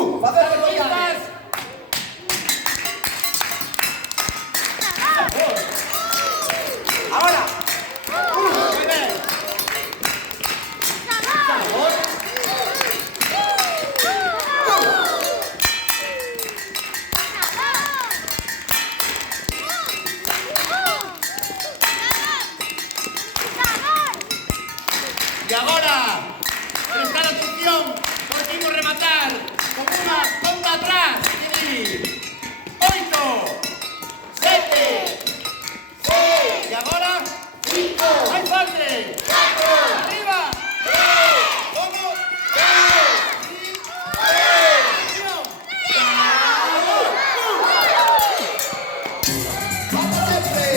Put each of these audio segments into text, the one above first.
¡Futbolistas! Ahora. Muy bien. Sabor. Y ahora, prestar atención, conseguimos rematar con una conta atrás. Y 8, 7, 6, y ahora 5, ¡hay parte! 4, arriba, 3, vamos, 3, y acción. ¡Vamos siempre!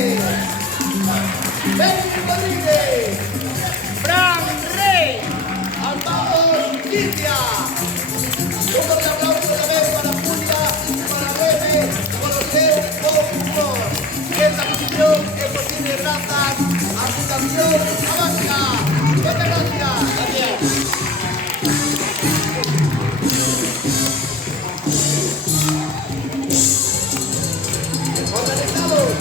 ¡Ven, Rodríguez! Fran Rey. ¡Armando Lidia! Un fuerte aplauso también para Julia, para Rebe, Coloseo, Fútbol. Esta posición es posible gracias a Fundación Avanza. Muchas gracias. Gracias. Organizados.